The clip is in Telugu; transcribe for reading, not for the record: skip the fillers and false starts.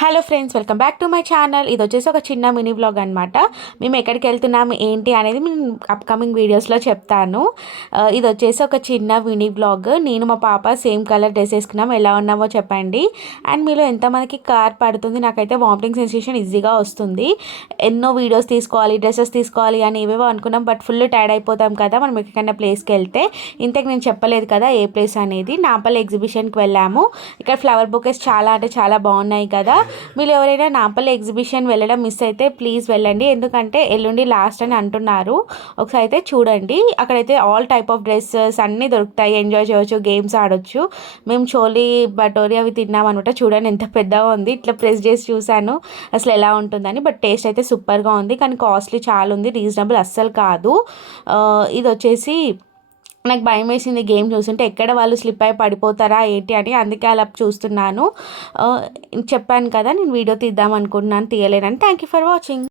Hello friends, welcome back to my channel. ఇది వచ్చేసి ఒక చిన్న మినీ బ్లాగ్ అనమాట. మేము ఎక్కడికి వెళ్తున్నాము ఏంటి అనేది మేము అప్కమింగ్ వీడియోస్లో చెప్తాను. ఇది వచ్చేసి ఒక చిన్న మినీ బ్లాగ్. నేను మా పాప సేమ్ కలర్ డ్రెస్ వేసుకున్నాము. ఎలా ఉన్నామో చెప్పండి. అండ్ మీలో ఎంతమందికి కార్ పడుతుంది? నాకైతే వామిటింగ్ సెన్సేషన్ ఈజీగా వస్తుంది. ఎన్నో వీడియోస్ తీసుకోవాలి, డ్రెస్సెస్ తీసుకోవాలి అని ఏవేవో అనుకున్నాం. బట్ ఫుల్ టైర్డ్ అయిపోతాం కదా మనం ఎక్కడికైనా ప్లేస్కి వెళ్తే. ఇంతకు నేను చెప్పలేదు కదా ఏ ప్లేస్ అనేది. నాంపల్లి ఎగ్జిబిషన్కి వెళ్ళాము. ఇక్కడ ఫ్లవర్ బొకేస్ చాలా అంటే చాలా బాగున్నాయి కదా. మీరు ఎవరైనా నాంపల్లి ఎగ్జిబిషన్ వెళ్ళడం మిస్ అయితే ప్లీజ్ వెళ్ళండి. ఎందుకంటే ఎల్లుండి లాస్ట్ అని అంటున్నారు. ఒకసారి అయితే చూడండి. అక్కడైతే ఆల్ టైప్ ఆఫ్ డ్రెస్సెస్ అన్నీ దొరుకుతాయి. ఎంజాయ్ చేయవచ్చు, గేమ్స్ ఆడొచ్చు. మేము చోలీ బటోరీ అవి తిన్నాం అనమాట. చూడండి ఎంత పెద్దగా ఉంది. ఇట్లా ప్రెస్ చేసి చూశాను అసలు ఎలా ఉంటుందని. బట్ టేస్ట్ అయితే సూపర్గా ఉంది. కానీ కాస్ట్లీ చాలా ఉంది, రీజనబుల్ అస్సలు కాదు. ఇది వచ్చేసి నాకు భయం వేసింది గేమ్ చూస్తుంటే, ఎక్కడ వాళ్ళు స్లిప్ అయి పడిపోతారా ఏంటి అని. అందుకే అలా చూస్తున్నాను. చెప్పాను కదా నేను వీడియో తీద్దాం అనుకుంటున్నాను, తీయలేనని. Thank you for watching.